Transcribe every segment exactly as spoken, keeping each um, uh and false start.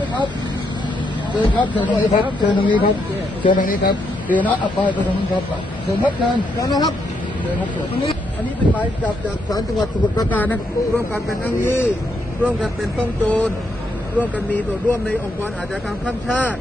ครับเชิญครับเชิญตรงนี้ครับเชิญตรงนี้ครับเชิญตรงนี้ครับเดี๋ยวนะอัปไปไปตรงนู้นครับเชิญครับเชิญเชิญนะครับเชิญครับตรงนี้อันนี้เป็นหมายจับจากศาลจังหวัดสมุทรปราการนะครับร่วมกันเป็นอ้างยี่ร่วมกันเป็นต้องโจรร่วมกันมีส่วนร่วมในองค์กรอาชญากรรมข้ามชาติ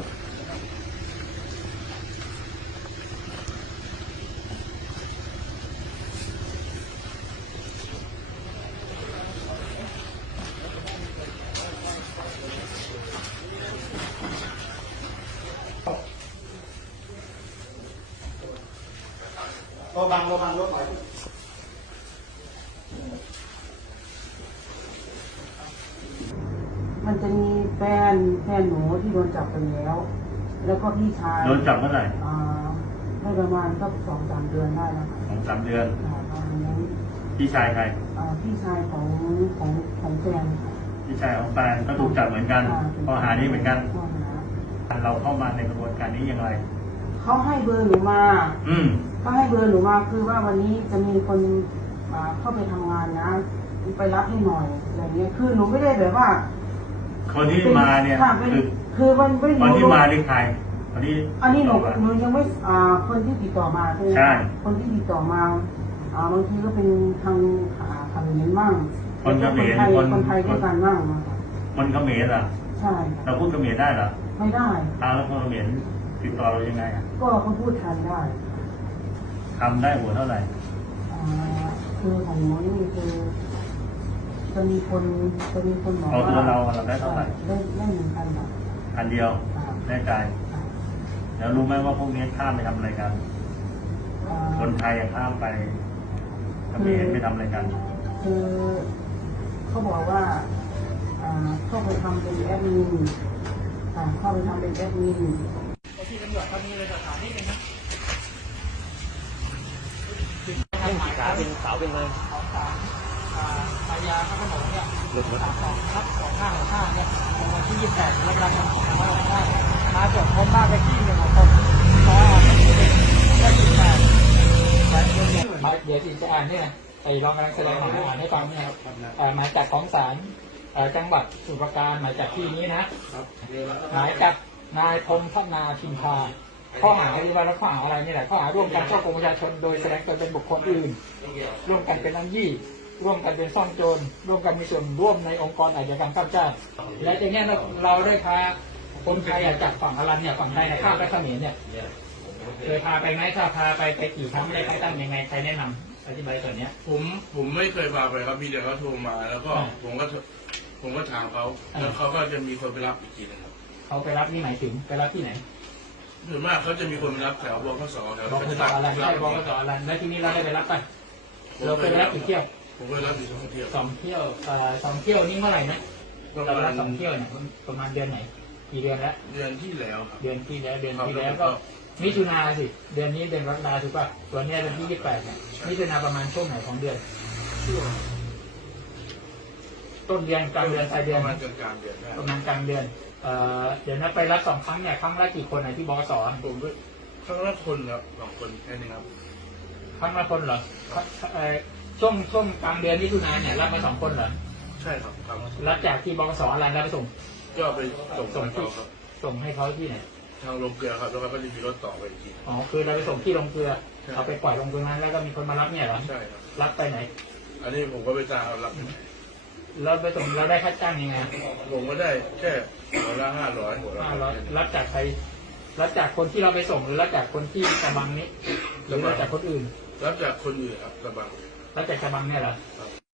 รอบังรอบังรถหน่อยมันจะมีแฟนแฟนหนูที่โดนจับไปแล้ว แล้วก็พี่ชายโดนจับเมื่อไหร่อ่าได้ประมาณก็สองสามเดือนได้แล้วสองสามเดือนประมาณนี้พี่ชายใครอ่าพี่ชายของของของแฟนพี่ชายของแฟนก็ถูกจับเหมือนกันข้อหานี้เหมือนกันเราเข้ามาในกระบวนการนี้อย่างไรเขาให้เบอร์หนูมาอืมเขาให้เบอร์หนูมาคือว่าวันนี้จะมีคนเข้าไปทำงานนะไปรับให้หน่อยอะไรเงี้ยคือหนูไม่ได้แบบว่าคนที่มาเนี่ยคือคือมันไม่คนที่มาที่ใครคนที่อันนี้หนูหนูยังไม่อ่าคนที่ติดต่อมาใช่ไหมคนที่ติดต่อมาอ่าบางทีก็เป็นทางเขมรมั่งคนเขมรคนคนไทยด้วยกันมั่งคนเขมรอ่ะใช่เราพูดเขมรได้เหรอไม่ได้ทางแล้วคนเขมรติดต่อเรายังไงอ่ะก็เขาพูดไทยได้ทำได้หัวเท่าไหร่อ่าคือของหนูนี่คือจะมีคนจะมีคนบอกว่าตัวเราเราได้เท่าไหร่ได้ได้หนึ่งพันบาทพันเดียวแน่ใจแล้วรู้ไหมว่าพวกนี้ข้ามไปทำอะไรกันคนไทยข้ามไปเขมรไปทำอะไรกันคือเขาบอกว่าเข้าไปทำเป็นแอดมินเข้าไปทำเป็นแอดมินที่ตำรวจเขามีเลยสถานที่เป็นนะเป็นขาเป็นเสาเป็นอะไรของสามพายาข้าวขนมเนี่ยสามสองครับสองห้าของห้าเนี่ยวันที่ยี่สิบแปดกรกฎาคมสองพันห้าร้อยห้ามาตรวจพบบ้านเลขที่หนึ่งของคนเพราะว่าก็ยี่สิบแปดเดี๋ยวที่จะอ่านเนี่ยไอ้รองกำลังแสดงหมายอ่านให้ฟังเนี่ยครับหมายจับของศาลจังหวัดสมุทรปราการหมายจับที่นี้นะหมายจับนายพงษ์ธนาทิมพาข้อหาอะไรบ้างแล้วข้อหาอะไรนี่แหละข้อหาร่วมกันช่อโกงประชาชนโดยแสดงตนเป็นบุคคลอื่นร่วมกันเป็นอ้างยี่ร่วมกันเป็นซ่องโจรร่วมกันมีส่วนร่วมในองค์กรอาชญากรรมข้ามชาติและจากนี้เราได้พาคนไทยจากฝั่งอารันเนี่ยฝั่งไทยนะข้ามไปเขมรเนี่ยเคยพาไปไหมถ้าพาไปไปกี่ครั้งได้ใครตั้งยังไงใครแนะนำอธิบายส่วนนี้ผมผมไม่เคยพาไปครับมีแต่เขาโทรมาแล้วก็ผมก็ผมก็ถามเขาแล้วเขาก็จะมีคนไปรับอีกทีนึงครับเขาไปรับที่ไหนถึงไปรับที่ไหนส่วนมากเขาจะมีคนไปรับแถวบกสแถวบกสอะไรใช่บกสอะไรแล้วที่นี้เราได้ไปรับไปเราเคยไปรับกี่เที่ยวผมเคยรับอยู่สองเที่ยวสองเที่ยวสองเที่ยวนี่เมื่อไหร่นะเรารับสองเที่ยวเนี่ยประมาณเดือนไหนกี่เดือนแล้วเดือนที่แล้วเดือนที่แล้วเดือนที่แล้วก็มิถุนาสิเดือนนี้เดือนกรกฎาคมถูกป่ะตัวนี้เดือนที่ยี่สิบแปดเนี่ยมิถุนาประมาณช่วงไหนของเดือนต้นเดือนกลางเดือนปลายเดือนประมาณกลางเดือนประมาณกลางเดือนเดี๋ยวนะไปรับสองครั้งเนี่ยครั้งละกี่คนไหนที่บกสผมครั้งละคนครับสองคนแค่นี้ครับครั้งละคนเหรอช่วงช่วงกลางเดือนมิถุนาเนี่ยรับมาสองคนเหรอใช่ครับรับจากที่บกสอะไรรับไปส่งก็ไปส่งส่งที่ส่งให้เขาที่ไหนทางโรงเกลือครับแล้วก็จะมีรถต่อไปอีกทีอ๋อคือเราไปส่งที่โรงเกลือเอาไปปล่อยลงตรงนั้นแล้วก็มีคนมารับเนี่ยเหรอใช่ครับรับไปไหนอันนี้ผมก็ไปจ้างรับเราไปส่งเราได้ค่าจ้างยังไงผมก็ได้แค่หัวละห้าร้อยหัวละห้าร้อยรับจากใครรับจากคนที่เราไปส่งหรือรับจากคนที่กระบังนี้หรือรับจากคนอื่นรับจากคนอื่นครับกระบังรับจากกระบังเนี่ยเหรอ